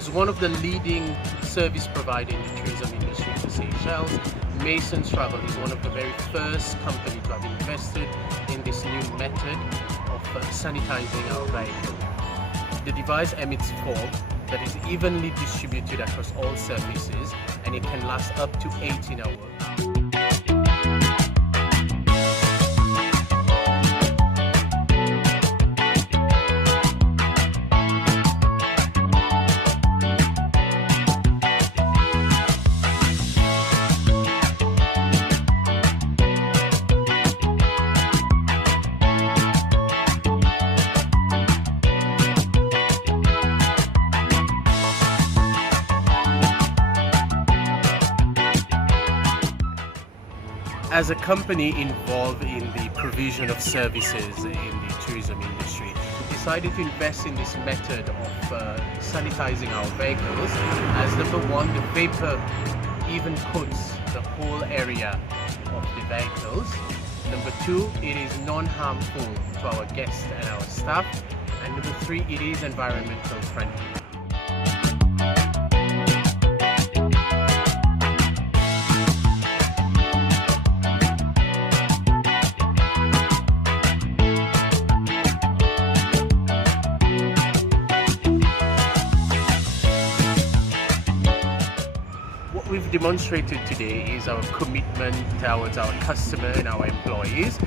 As one of the leading service providers in the tourism industry in the Seychelles, Mason's Travel is one of the very first companies to have invested in this new method of sanitizing our vehicle. The device emits fog that is evenly distributed across all surfaces, and it can last up to 18 hours. As a company involved in the provision of services in the tourism industry, we decided to invest in this method of sanitizing our vehicles, as number one, the vapor even coats the whole area of the vehicles. Number two, it is non-harmful to our guests and our staff. And number three, it is environmental friendly. What we've demonstrated today is our commitment towards our customer and our employees,